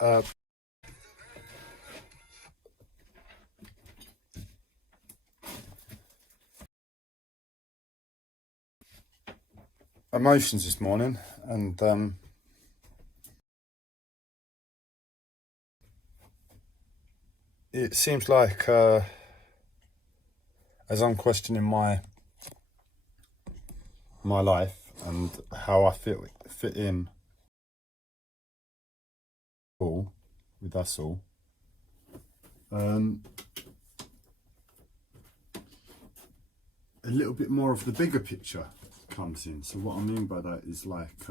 uh, emotions this morning, and it seems like as I'm questioning my life and how I fit in all with us all. A little bit more of the bigger picture comes in. So what I mean by that is like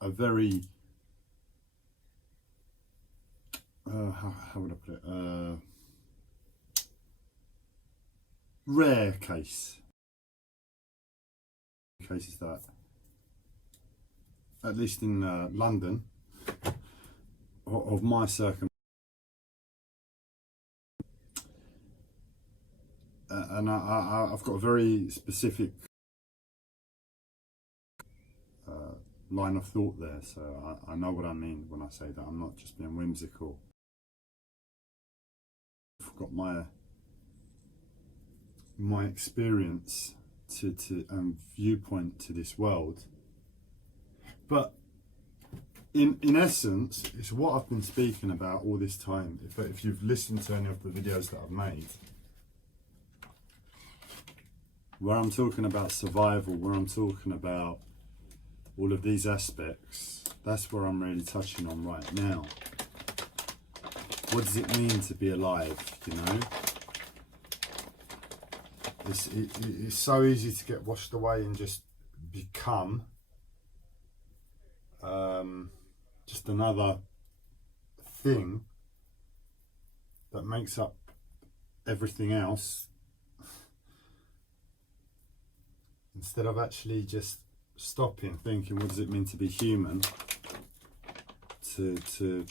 a very how would I put it? Rare case is that, at least in London, of my circumstance, and I've got a very specific line of thought there, so I know what I mean when I say that. I'm not just being whimsical. I've got my experience to viewpoint to this world, but in essence, it's what I've been speaking about all this time. If you've listened to any of the videos that I've made, where I'm talking about survival, where I'm talking about all of these aspects, that's where I'm really touching on right now. What does it mean to be alive, you know? It's so easy to get washed away and just become just another thing that makes up everything else, instead of actually just stopping, thinking, what does it mean to be human, to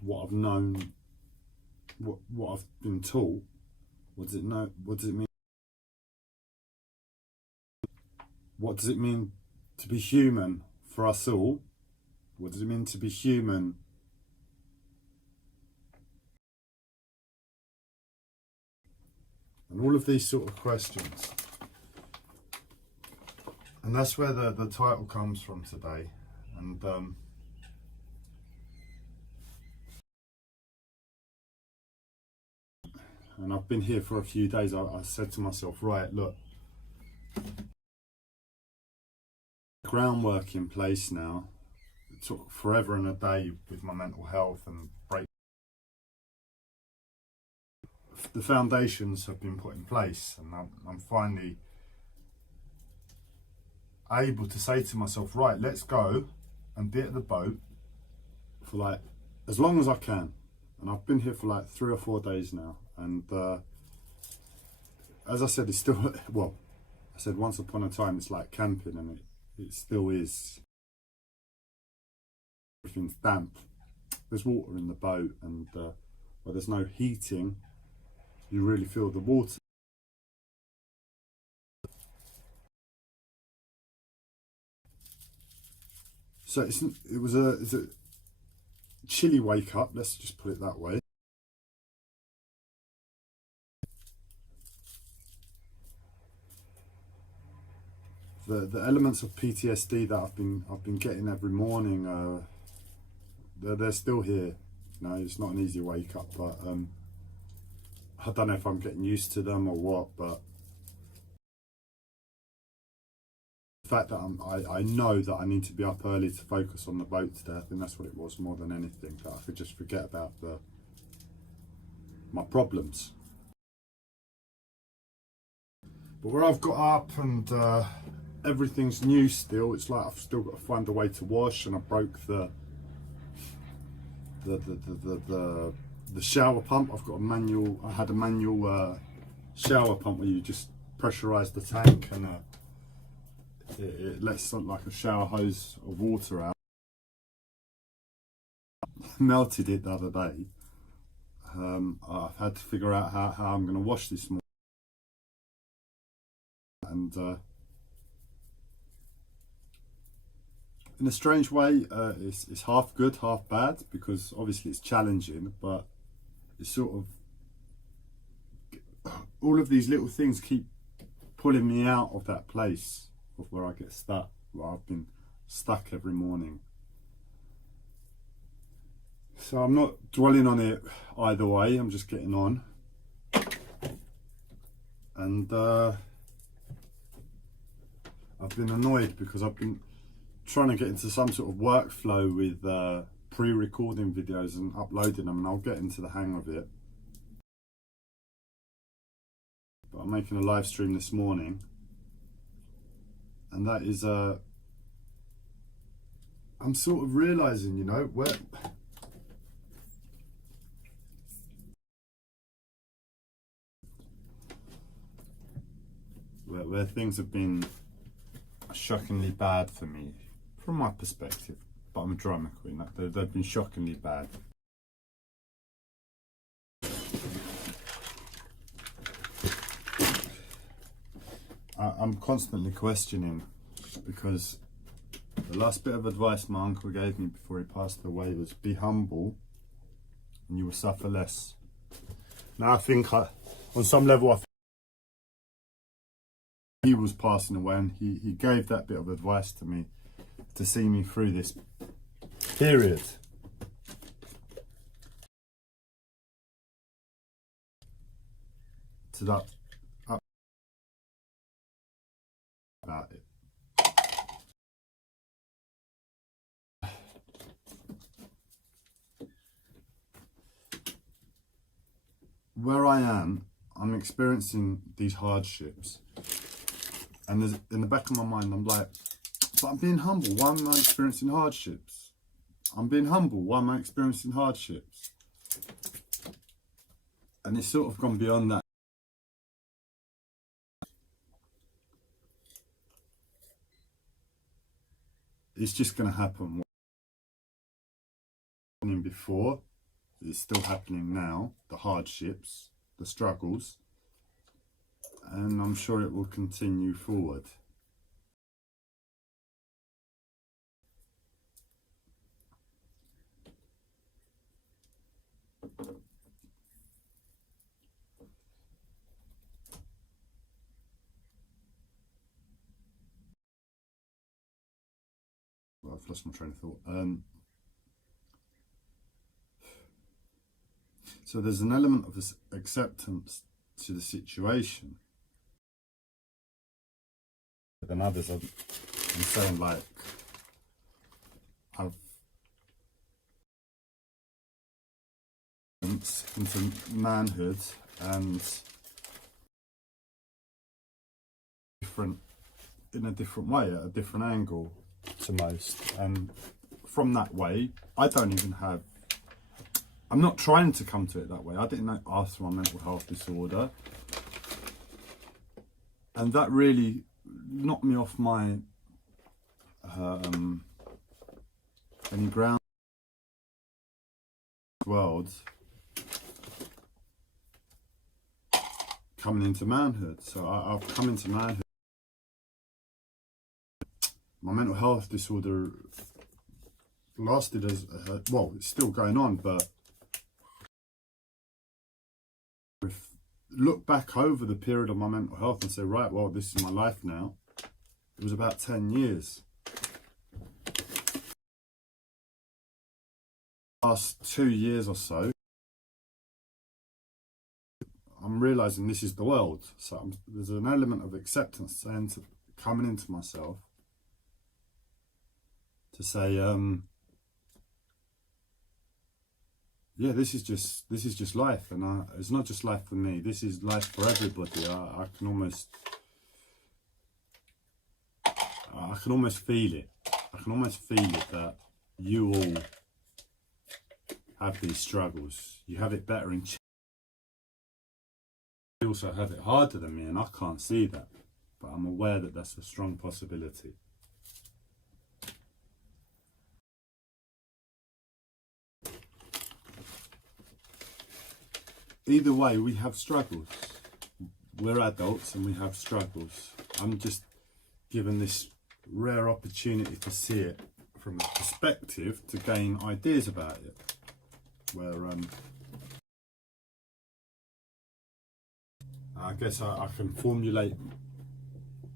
what I've known, what I've been taught. What does it mean? What does it mean to be human for us all? What does it mean to be human and all of these sort of questions? And that's where the title comes from today. And I've been here for a few days. I said to myself, right, look, groundwork in place now. It took forever and a day with my mental health and break. The foundations have been put in place, and I'm finally able to say to myself, right, let's go and be at the boat for like as long as I can. And I've been here for like 3 or 4 days now, and as I said, it's still, well, I said once upon a time it's like camping, and it still is. Everything's damp. There's water in the boat, and where there's no heating, you really feel the water. So it's a chilly wake up, let's just put it that way. The elements of PTSD that I've been getting every morning, they're still here. You know, it's not an easy wake up, but I don't know if I'm getting used to them or what. But the fact that I know that I need to be up early to focus on the boat today, I think that's what it was more than anything. That I could just forget about my problems. But where I've got up and everything's new still, it's like I've still got to find a way to wash, and I broke the shower pump. I've got a manual. I had a manual shower pump where you just pressurize the tank, and it lets like a shower hose of water out. Melted it the other day. I've had to figure out how I'm going to wash this morning, and in a strange way, it's half good, half bad, because obviously it's challenging, but it's sort of, all of these little things keep pulling me out of that place of where I get stuck, where I've been stuck every morning. So I'm not dwelling on it either way, I'm just getting on. And I've been annoyed because I've been trying to get into some sort of workflow with pre-recording videos and uploading them, and I'll get into the hang of it. But I'm making a live stream this morning, and that is I'm sort of realizing, you know, where things have been shockingly bad for me from my perspective, but I'm a drama queen. They've been shockingly bad. I'm constantly questioning, because the last bit of advice my uncle gave me before he passed away was be humble and you will suffer less. Now I think on some level I think he was passing away, and he gave that bit of advice to me to see me through this period. To that up about it. Where I am, I'm experiencing these hardships, and there's, in the back of my mind, I'm like, but I'm being humble. Why am I experiencing hardships? I'm being humble. Why am I experiencing hardships? And it's sort of gone beyond that. It's just going to happen. What's happening before is still happening now. The hardships, the struggles, and I'm sure it will continue forward. Well, I've lost my train of thought. So there's an element of this acceptance to the situation. Than others, I'm saying, like, I've into manhood and different, in a different way, at a different angle to most, and from that way I don't even have, I'm not trying to come to it that way. I didn't know after my mental health disorder, and that really knocked me off my any ground world coming into manhood. So I've come into manhood. My mental health disorder lasted as well, it's still going on, but look back over the period of my mental health and say, right, well, this is my life now. It was about 10 years. Last 2 years or so, I'm realizing this is the world. So there's an element of acceptance saying coming into myself to say, yeah, this is just life, and it's not just life for me. This is life for everybody. I can almost feel it. I can almost feel it that you all have these struggles. You have it better in. You also have it harder than me, and I can't see that, but I'm aware that that's a strong possibility. Either way, we have struggles. We're adults and we have struggles. I'm just given this rare opportunity to see it from a perspective to gain ideas about it, where I guess I can formulate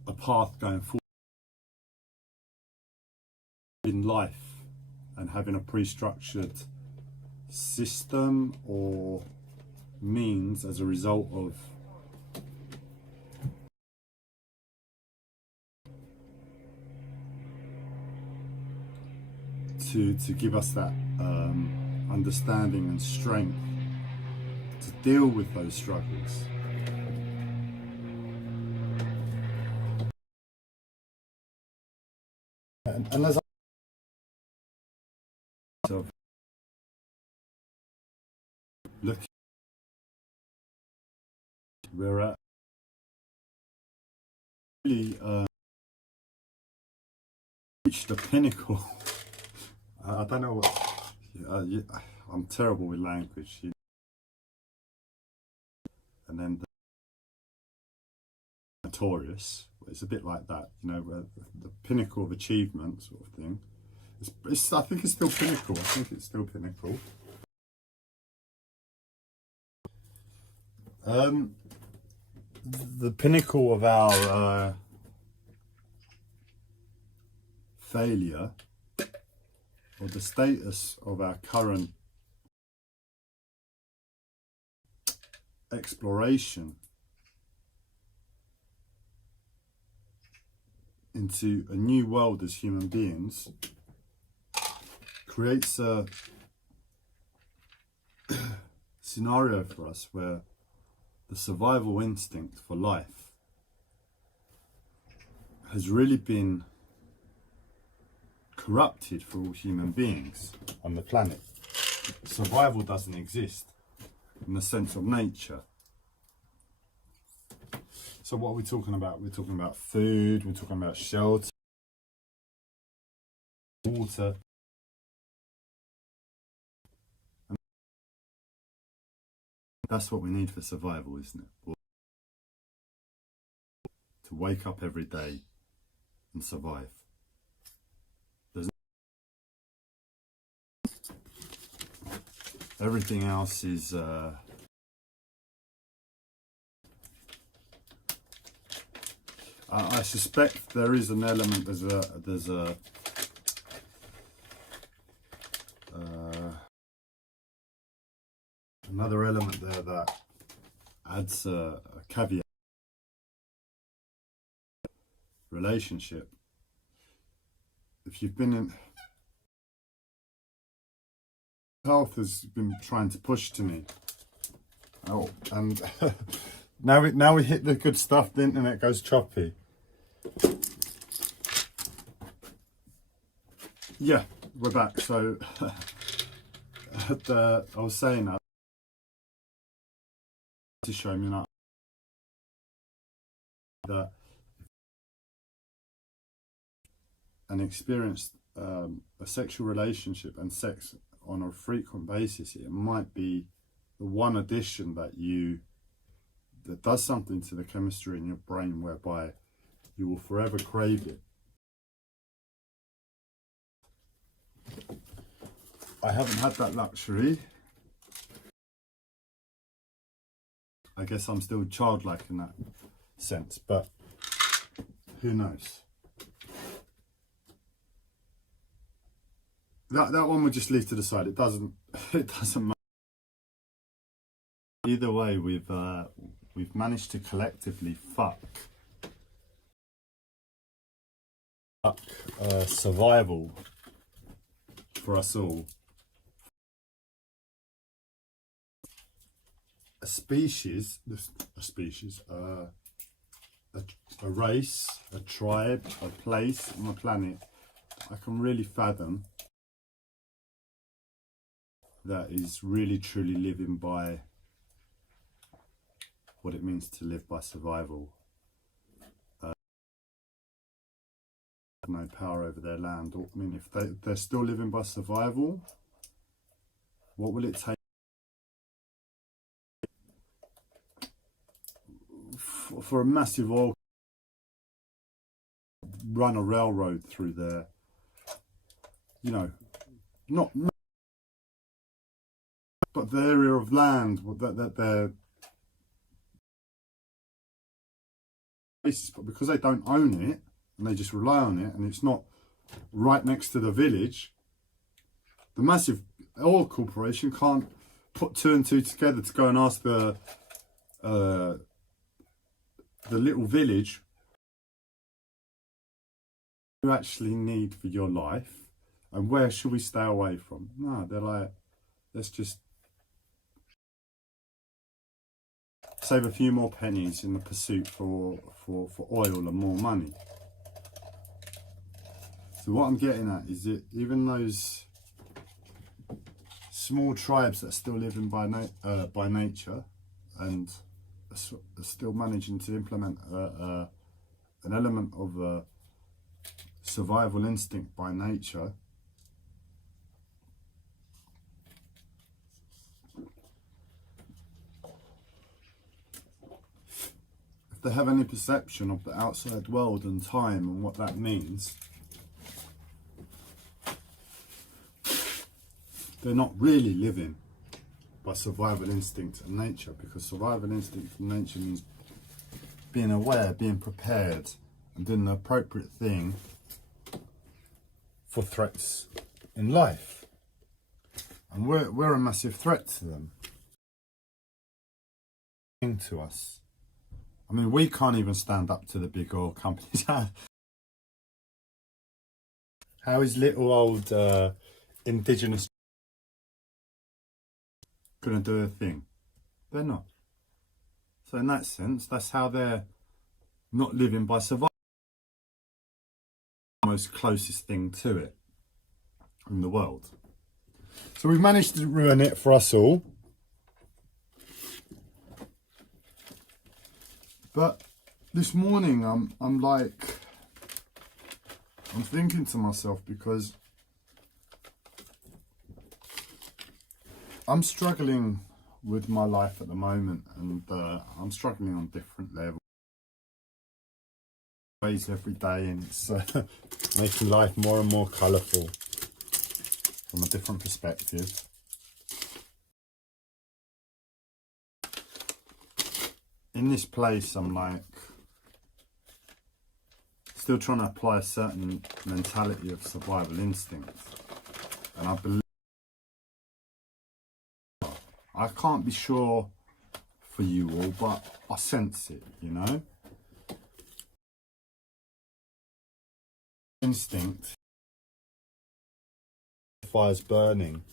a path going forward in life, and having a pre-structured system or means as a result of to give us that understanding and strength to deal with those struggles. And as of looking, we're at really reached the pinnacle. I don't know what. I'm terrible with language. And then the notorious. It's a bit like that, you know, where the pinnacle of achievement, sort of thing. I think it's still pinnacle. I think it's still pinnacle. The pinnacle of our failure, or the status of our current exploration into a new world as human beings, creates a scenario for us where the survival instinct for life has really been corrupted for all human beings on the planet. Survival doesn't exist in the sense of nature. So what are we talking about? We're talking about food, we're talking about shelter, water. And that's what we need for survival, isn't it? To wake up every day and survive. Everything else is I suspect there is an element, there's a another element there that adds a caveat. Relationship. If you've been in, health has been trying to push to me. Oh, and now we hit the good stuff. The internet goes choppy. Yeah, we're back. So I was saying that to show me that and experienced a sexual relationship and sex on a frequent basis, it might be the one addition that does something to the chemistry in your brain whereby you will forever crave it. I haven't had that luxury. I guess I'm still childlike in that sense, but who knows? That one we just leave to the side. It doesn't matter. Either way, we've managed to collectively fuck survival for us all. A race, a tribe, a place on the planet I can really fathom that is really truly living by what it means to live by survival. No power over their land. I mean, if they're still living by survival, what will it take for a massive oil run a railroad through their you know, not, but the area of land that they're, but because they don't own it and they just rely on it, and it's not right next to the village, the massive oil corporation can't put two and two together to go and ask the little village you actually need for your life and where should we stay away from. No, they're like, let's just save a few more pennies in the pursuit for oil and more money. So what I'm getting at is that even those small tribes that are still living by nature and are still managing to implement an element of survival instinct by nature, if they have any perception of the outside world and time and what that means, they're not really living by survival instinct and nature, because survival instinct and nature means being aware, being prepared, and doing the appropriate thing for threats in life. And we're a massive threat to them. To us. I mean, we can't even stand up to the big oil companies. How is little old indigenous gonna do a thing? They're not. So in that sense, that's how they're not living by survival. Most closest thing to it in the world. So we've managed to ruin it for us all. But this morning I'm thinking to myself, because I'm struggling with my life at the moment, and I'm struggling on different levels every day, and it's making life more and more colourful from a different perspective. In this place, I'm like still trying to apply a certain mentality of survival instinct, and I believe, I can't be sure for you all, but I sense it, you know. Instinct, fire's burning.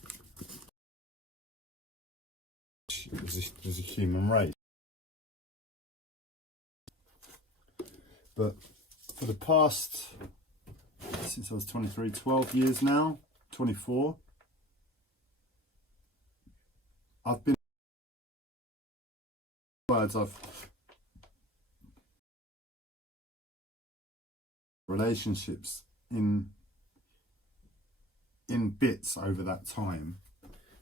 There's a human race. But for the past, since I was 23, 12 years now, 24, I've been relationships in bits over that time,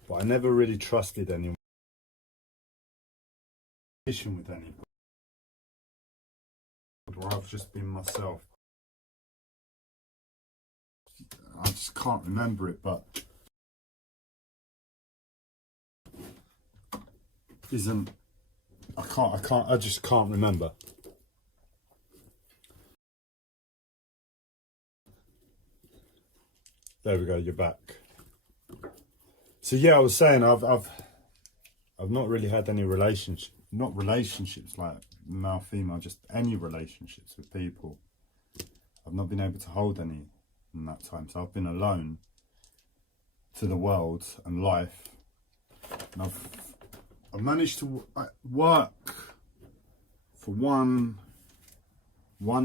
but I never really trusted anyone with anybody, where I've just been myself. I just can't remember it, but I just can't remember. There we go, you're back. So yeah, I was saying I've not really had any not relationships like male, female, just any relationships with people. I've not been able to hold any in that time. So I've been alone to the world and life. And I've managed to work for one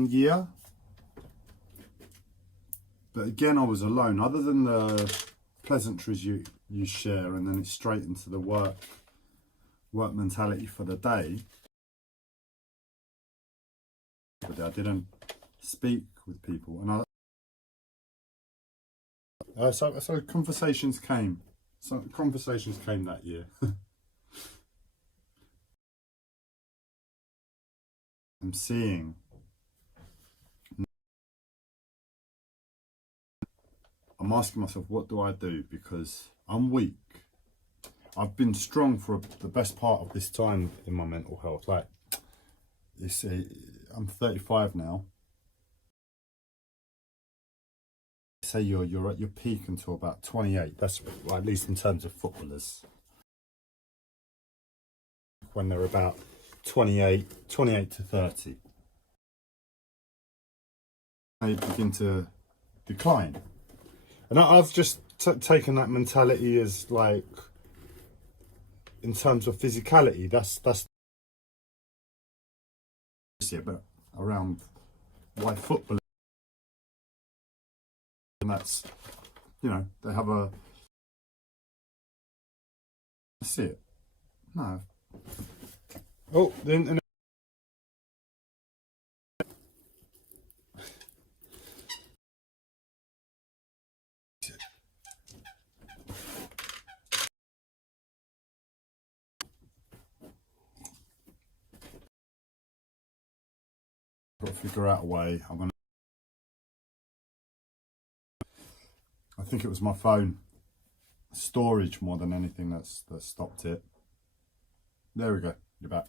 year. But again, I was alone. Other than the pleasantries you share, and then it's straight into the work mentality for the day. But I didn't speak with people, and so conversations came. So conversations came that year. I'm seeing I'm asking myself, what do I do? Because I'm weak. I've been strong for the best part of this time in my mental health. Like, you see, I'm 35 now. Say you're at your peak until about 28. That's well, at least in terms of footballers. When they're about 28 to 30, they begin to decline. And I've just taken that mentality as like, in terms of physicality, that's yeah, but around why football, and that's, you know, they have a, that's it. No. Oh, the internet. Got to figure out a way. I think it was my phone storage more than anything that stopped it. There we go. You're back.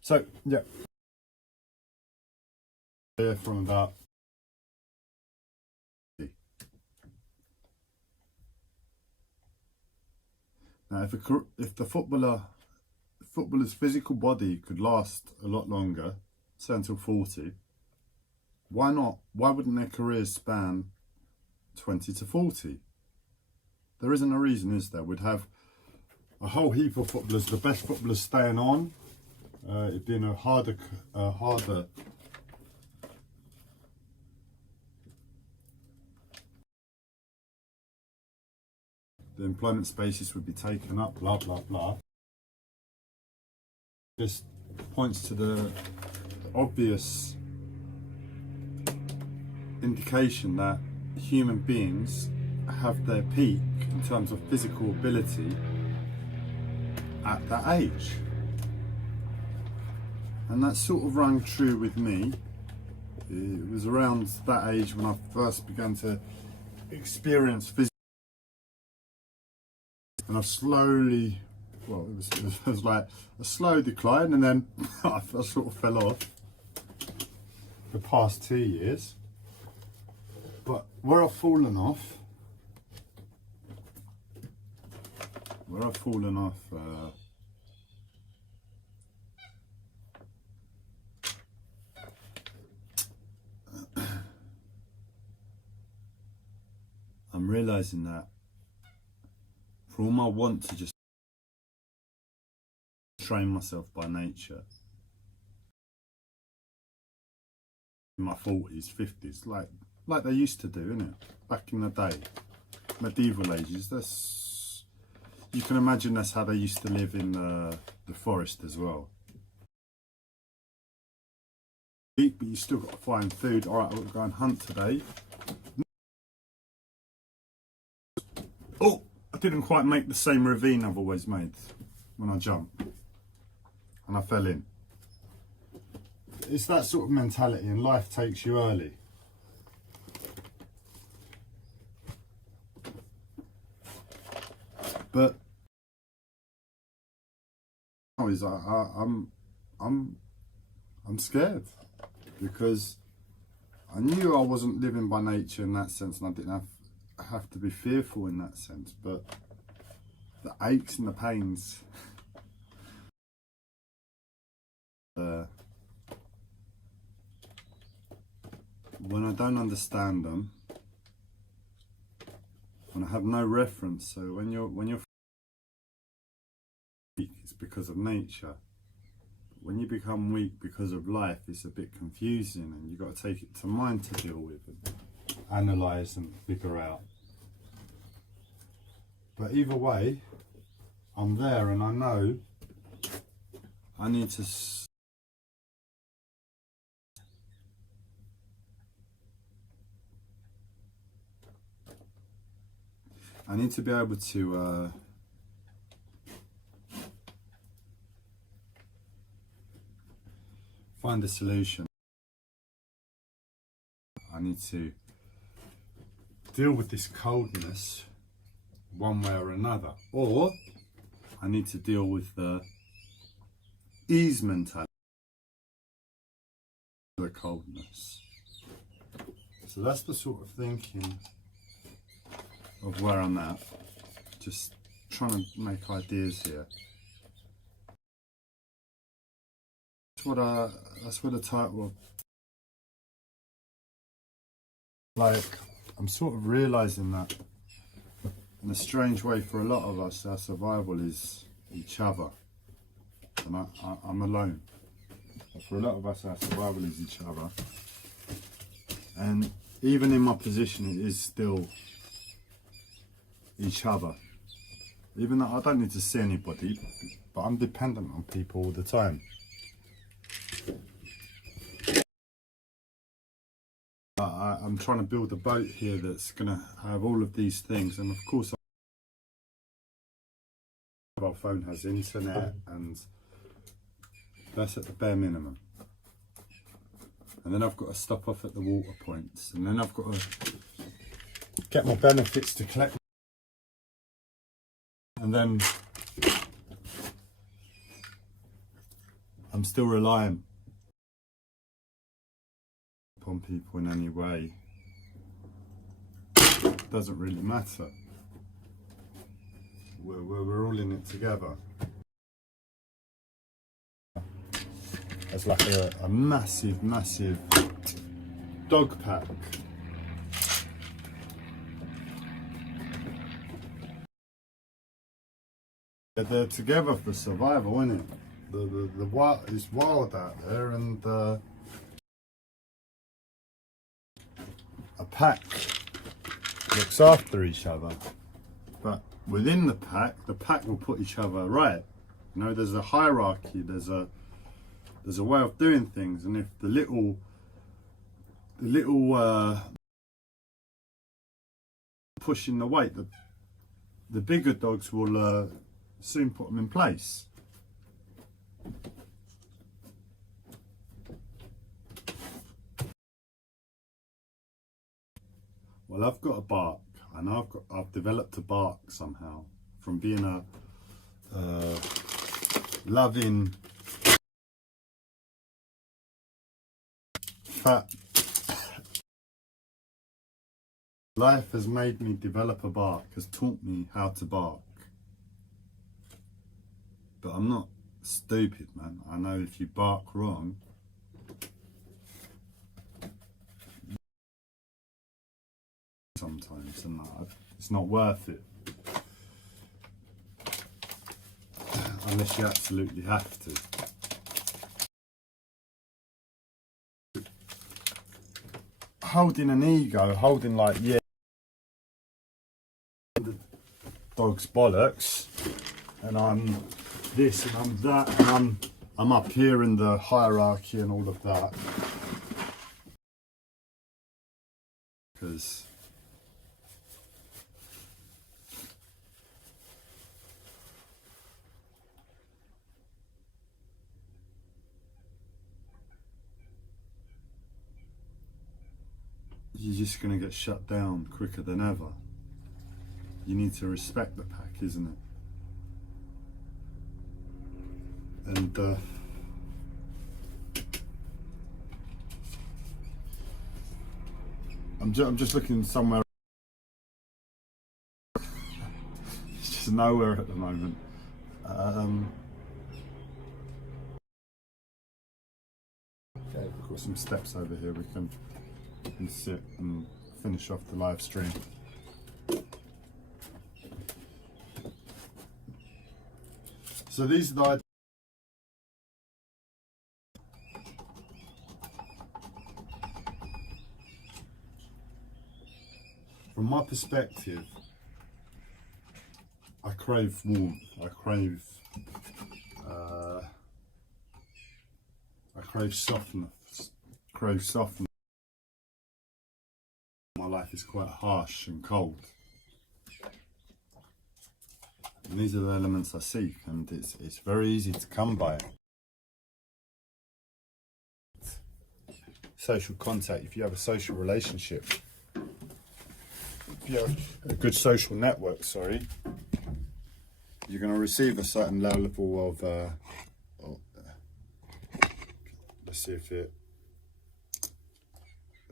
So yeah, here from about. Now, if the footballer's physical body could last a lot longer, say until 40, why not? Why wouldn't their careers span 20 to 40? There isn't a reason, is there? We'd have a whole heap of footballers, the best footballers staying on. It'd be in a harder. The employment spaces would be taken up, blah, blah, blah. Just points to the obvious indication that human beings have their peak in terms of physical ability at that age. And that sort of rang true with me. It was around that age when I first began to experience physical. And I slowly, well, it was like a slow decline, and then I sort of fell off the past 2 years. But where I've fallen off, I'm realizing that for all my want to just train myself by nature in my 40s, 50s, like they used to do, innit? Back in the day, medieval ages. That's, you can imagine that's how they used to live in the forest as well. Eat, but you still got to find food. All right, we'll go and hunt today. Oh, I didn't quite make the same ravine I've always made when I jump, and I fell in. It's that sort of mentality, and life takes you early. But I'm scared, because I knew I wasn't living by nature in that sense, and I didn't have to be fearful in that sense. But the aches and the pains, when I don't understand them, when I have no reference. So when you're weak, it's because of nature. When you become weak because of life, it's a bit confusing, and you've got to take it to mind to deal with and analyse and figure out. But either way, I'm there, and I know I need to be able to find a solution. I need to deal with this coldness one way or another, or I need to deal with the ease mentality of the coldness. So that's the sort of thinking of where I'm at. Just trying to make ideas here. That's what the title of, like, I'm sort of realizing that in a strange way for a lot of us, our survival is each other. And I'm alone. But for a lot of us, our survival is each other. And even in my position, it is still each other. Even though I don't need to see anybody, but I'm dependent on people all the time. I'm trying to build a boat here that's going to have all of these things, and of course our mobile phone has internet, and that's at the bare minimum. And then I've got to stop off at the water points, and then I've got to get my benefits to collect, and then I'm still reliant upon people in any way. It doesn't really matter. We're all in it together. It's like a massive dog pack. They're together for survival, isn't it? The wild is wild out there, and a pack looks after each other. But within the pack will put each other right. You know, there's a hierarchy. There's a way of doing things, and if the little pushing the weight, the bigger dogs will soon put them in place. Well, I've got a bark, and I've developed a bark somehow from being a loving, fat. Life has made me develop a bark, has taught me how to bark. But I'm not stupid, man. I know if you bark wrong, sometimes, and it's not worth it. Unless you absolutely have to. Holding an ego, holding like, yeah, the dog's bollocks, and I'm this and I'm that, and I'm up here in the hierarchy and all of that. Because you're just going to get shut down quicker than ever. You need to respect the pack, isn't it? And I'm just looking somewhere. It's just nowhere at the moment. Okay, we've got some steps over here. We can sit and finish off the live stream. So these are the ideas. From my perspective, I crave warmth. I crave softness. My life is quite harsh and cold. And these are the elements I seek, and it's very easy to come by. Social contact, if you have a social relationship, if you have a good social network, sorry, you're going to receive a certain level of let's see if it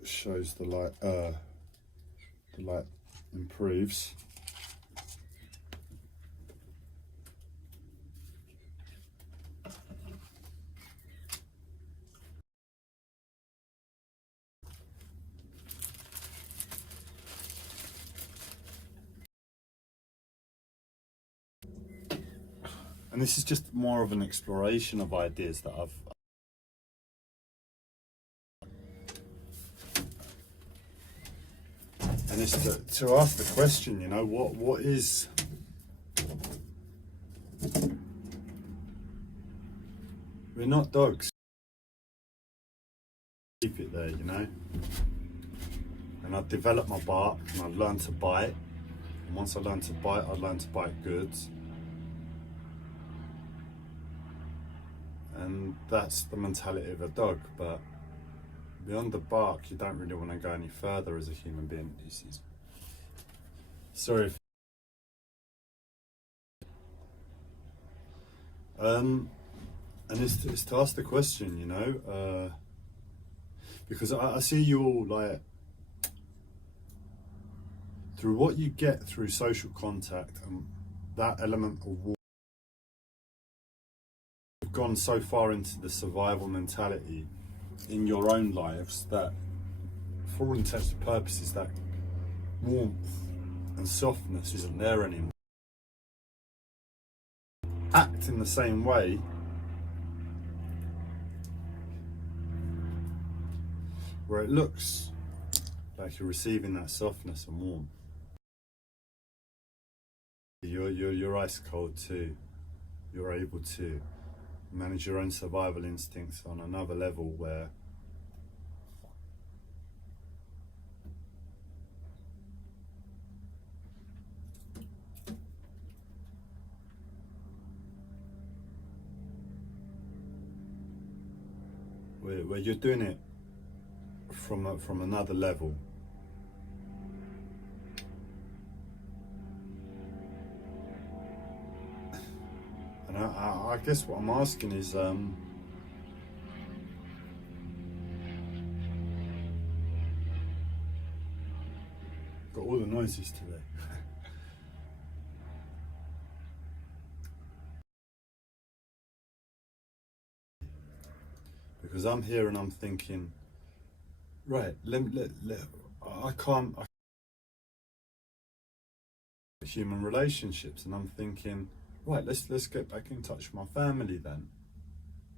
shows the light improves. And this is just more of an exploration of ideas that I've. And it's to ask the question, you know, what is. We're not dogs. Keep it there, you know. And I've developed my bark and I've learned to bite. And once I learned to bite, I learned to bite good. And that's the mentality of a dog, but beyond the bark, you don't really want to go any further as a human being. Sorry. And it's to ask the question, you know, because I see you all like through what you get through social contact and that element of war. You've gone so far into the survival mentality in your own lives that, for all intents and purposes, that warmth and softness isn't there anymore. Act in the same way, where it looks like you're receiving that softness and warmth. You're ice cold too. You're able to manage your own survival instincts on another level where you're doing it from another level. And I guess what I'm asking is, got all the noises today. Because I'm here and I'm thinking, right, I can't human relationships, and I'm thinking, right, let's get back in touch with my family then.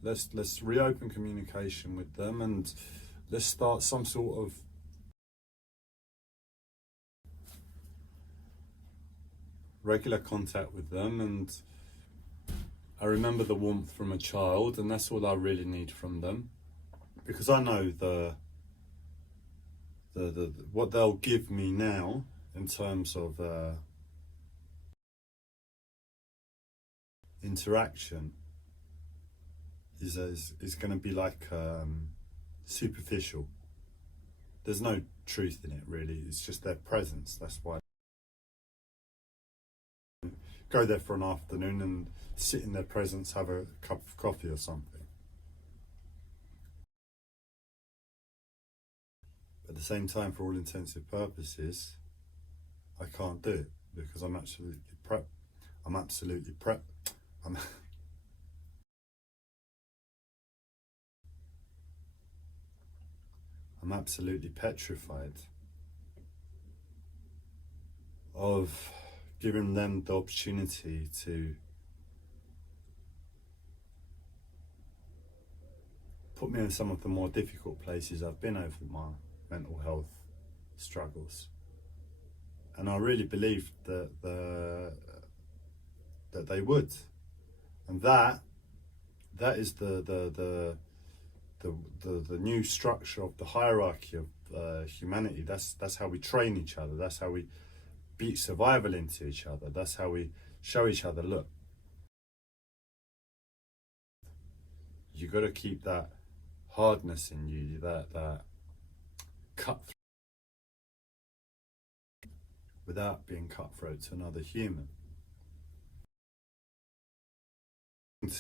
Let's reopen communication with them and let's start some sort of regular contact with them. And I remember the warmth from a child, and that's all I really need from them, because I know the what they'll give me now in terms of interaction is going to be like superficial. There's no truth in it really. It's just their presence. That's why I go there for an afternoon and sit in their presence, have a cup of coffee or something. At the same time, for all intents and purposes, I can't do it because I'm absolutely prepped. I'm absolutely prepped. I'm absolutely petrified of giving them the opportunity to put me in some of the more difficult places I've been over my mental health struggles. And I really believed that that they would, and that is the new structure of the hierarchy of humanity. That's how we train each other. That's how we beat survival into each other. That's how we show each other, look, you got to keep that hardness in you, that cut through. without being cutthroat to another human.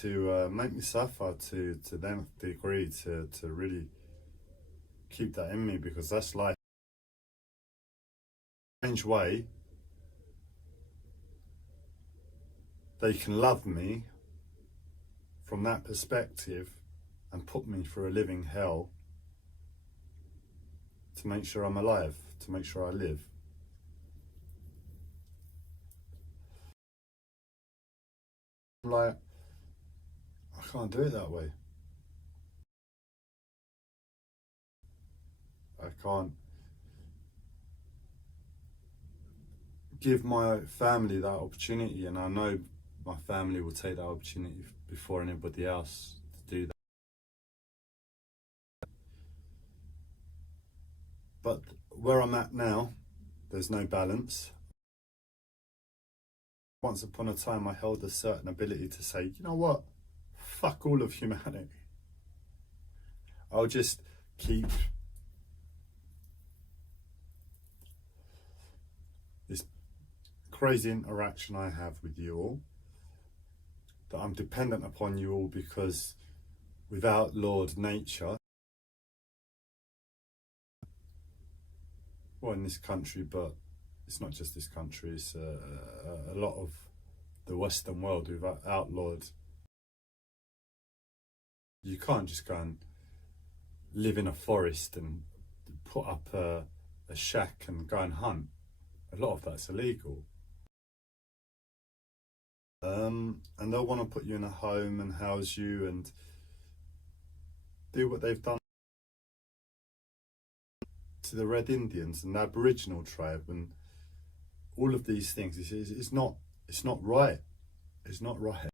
To make me suffer to the nth degree, to really keep that in me, because that's life. Strange way, they can love me from that perspective and put me through a living hell to make sure I'm alive, to make sure I live. Like, I can't do it that way. I can't give my family that opportunity, and I know my family will take that opportunity before anybody else to do that. But where I'm at now, there's no balance. Once upon a time, I held a certain ability to say, you know what, fuck all of humanity. I'll just keep this crazy interaction I have with you all, that I'm dependent upon you all, because without Lord Nature, well, in this country, but it's not just this country, it's a lot of the Western world who've outlawed. You can't just go and live in a forest and put up a shack and go and hunt. A lot of that's illegal. And they'll want to put you in a home and house you and do what they've done to the Red Indians and the Aboriginal tribe and all of these things. It's not right. It's not right.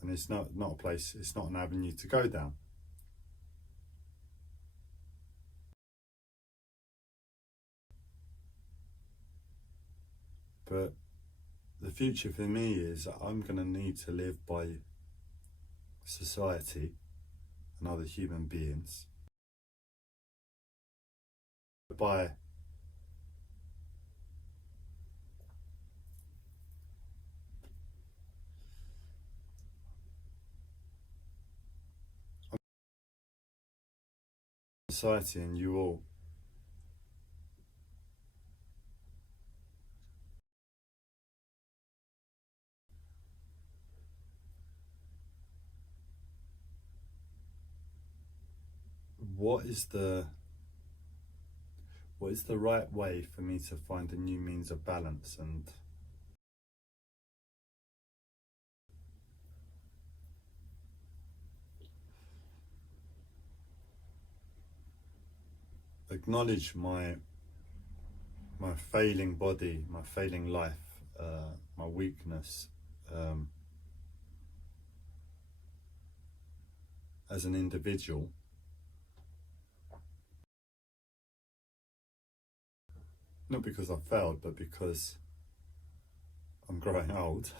And it's not a place, it's not an avenue to go down. But the future for me is that I'm going to need to live by society and other human beings, by society and you all. What is the right way for me to find a new means of balance and acknowledge my failing body, my failing life, my weakness, as an individual, not because I failed, but because I'm growing old.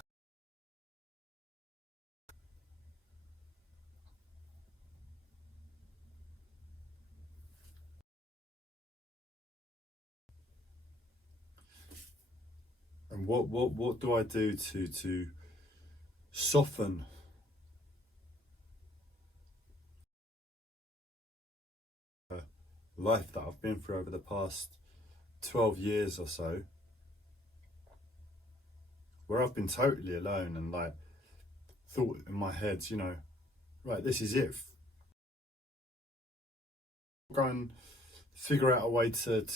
And what do I do to soften life that I've been through over the past 12 years or so, where I've been totally alone and like thought in my head, you know, right, this is it. Go and figure out a way to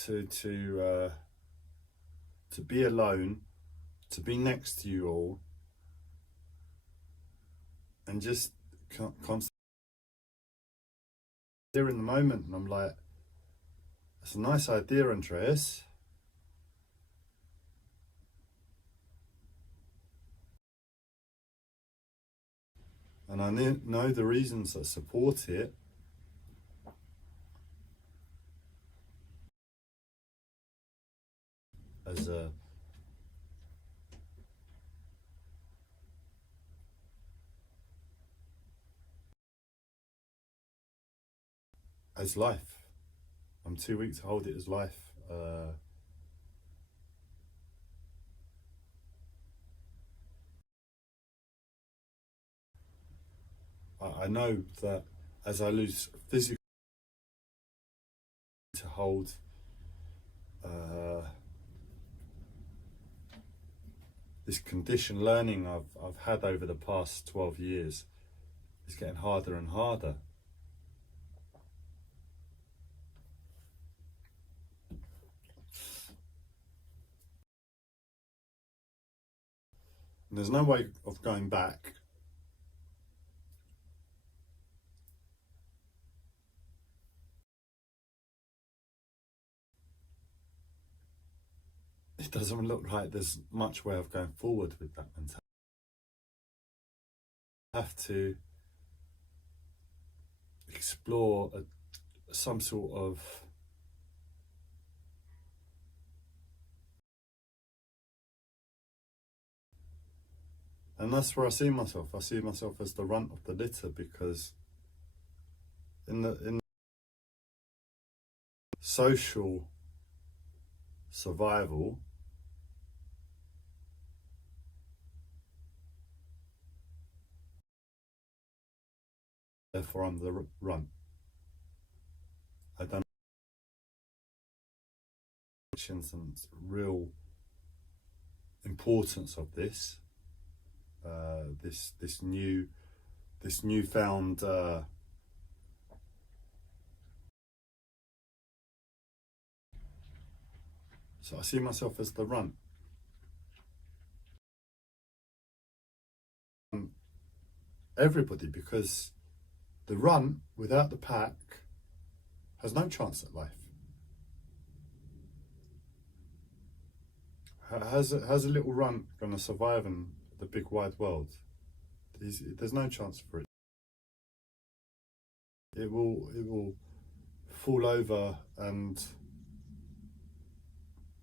be alone, to be next to you all, and just constantly there in the moment. And I'm like, that's a nice idea, Andreas. And I know the reasons that support it. As life. I'm too weak to hold it as life. I know that as I lose physical to hold this conditioned learning I've had over the past 12 years is getting harder and harder. And there's no way of going back. It doesn't look like there's much way of going forward with that mentality. I have to explore some sort of and that's where I see myself. I see myself as the runt of the litter, because in the social survival, therefore I'm the runt. I don't know the real importance of this, this newfound so I see myself as the runt. Everybody, because the runt without the pack has no chance at life. How's a little runt going to survive in the big wide world? There's no chance for it. It will fall over, and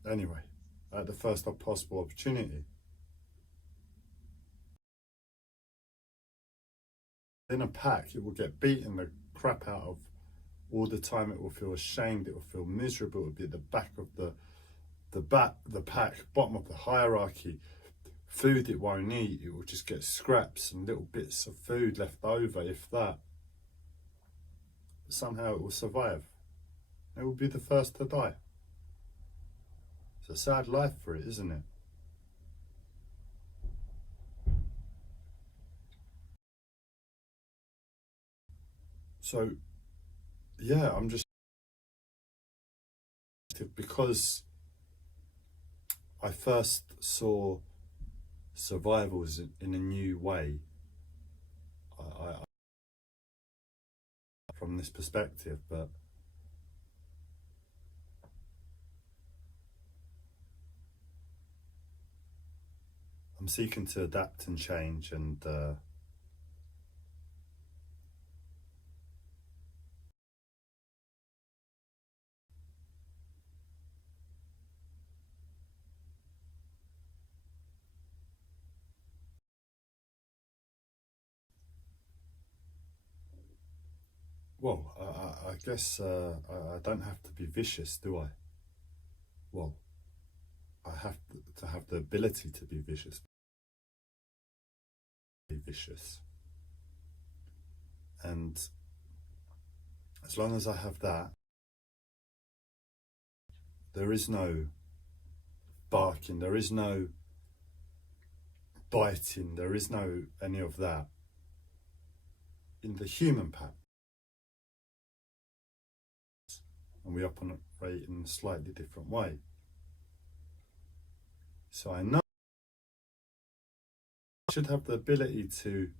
anyway, at the first possible opportunity. In a pack, it will get beaten the crap out of all the time. It will feel ashamed. It will feel miserable. It will be at the back of the pack, bottom of the hierarchy. Food it won't eat. It will just get scraps and little bits of food left over, if that. But somehow it will survive. It will be the first to die. It's a sad life for it, isn't it? So, yeah, I'm just, because I first saw survivals in a new way. I from this perspective, but I'm seeking to adapt and change, and well, I guess I don't have to be vicious, do I? Well, I have to have the ability to be vicious. And as long as I have that, there is no barking, there is no biting, there is no any of that in the human pack. And we operate in a slightly different way. So I know I should have the ability to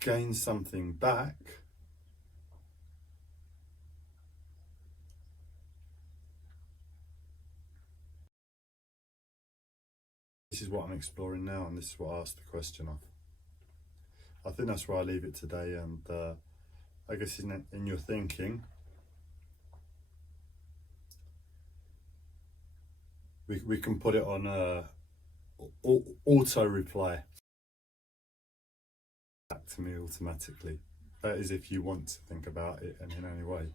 gain something back this is what I'm exploring now, and this is what I asked the question of. I think that's where I leave it today, and I guess in your thinking, we can put it on auto reply back to me automatically. That is if you want to think about it in any way.